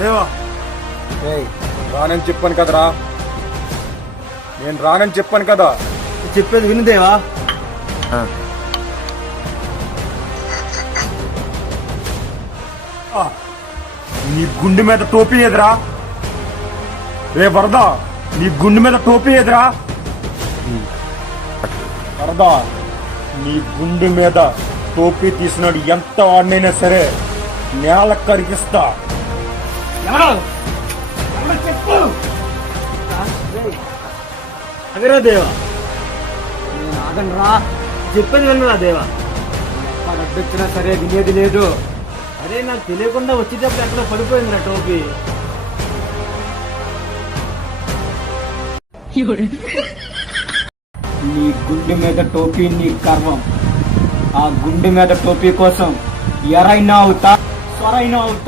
దేవా రానని చెప్పాను కదరా, నేను రానని చెప్పాను కదా. చెప్పేది విను దేవా. నీ గుండె మీద టోపీ ఎదురా రే వరదా, నీ గుండె మీద టోపీ ఎదురా వరదా. నీ గుండె మీద టోపీ తీసినాడు ఎంత వాడినైనా సరే నేల కరిగిస్తా. చెప్పు అగరా దేవా, నేను ఆగనరా, చెప్పేది వినరా దేవా. అడ్డొచ్చినా సరే వినేది లేదు. అరే నాకు తెలియకుండా వచ్చేటప్పుడు ఎక్కడో పడిపోయిందిరా టోపీ. నీ గుండె మీద టోపీ నీ గర్వం. ఆ గుండె మీద టోపీ కోసం ఎరైనా అవుతా, సరైనా అవుతా.